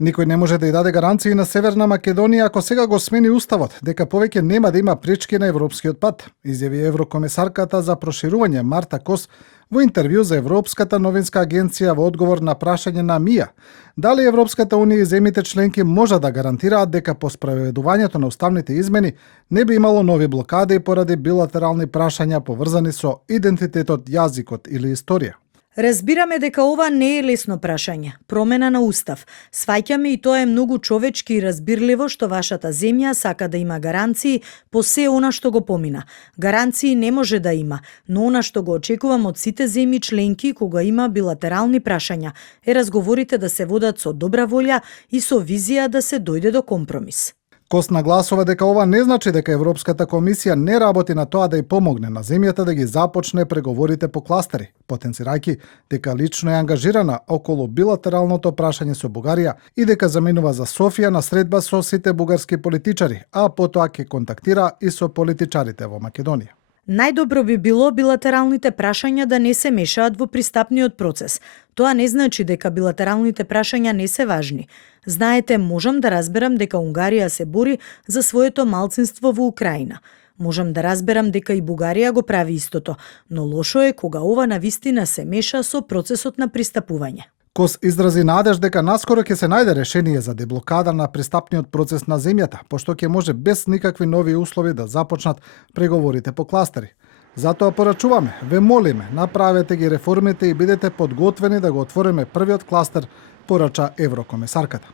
Никој не може да ја даде гаранции на Северна Македонија ако сега го смени уставот, дека повеќе нема да има пречки на европскиот пат, изјави еврокомесарката за проширување Марта Кос во интервју за Европската новинска агенција во одговор на прашање на МИА. Дали Европската унија и земјите членки може да гарантираат дека по спроведувањето на уставните измени не би имало нови блокади поради билатерални прашања поврзани со идентитетот, јазикот или историја? Разбираме дека ова не е лесно прашање. Промена на устав. Сваќаме и тоа е многу човечки и разбирливо што вашата земја сака да има гаранции по се она што го помина. Гаранции не може да има, но она што го очекувам од сите земји членки кога има билатерални прашања е разговорите да се водат со добра волја и со визија да се дојде до компромис. Кос нагласува дека ова не значи дека Европската комисија не работи на тоа да ја помогне на земјата да ги започне преговорите по кластери, потенцирајќи дека лично е ангажирана околу билатералното прашање со Бугарија и дека заменува за Софија на средба со сите бугарски политичари, а потоа ќе контактира и со политичарите во Македонија. Најдобро би било билатералните прашања да не се мешаат во пристапниот процес. Тоа не значи дека билатералните прашања не се важни. Знаете, можам да разберам дека Унгарија се бори за своето малцинство во Украина. Можам да разберам дека и Бугарија го прави истото, но лошо е кога ова навистина се меша со процесот на пристапување. Кос изрази надеж дека наскоро ќе се најде решение за деблокада на пристапниот процес на земјата, пошто ќе може без никакви нови услови да започнат преговорите по кластери. Затоа порачуваме, ве молиме, направете ги реформите и бидете подготвени да го отвориме првиот кластер, порача еврокомесарката.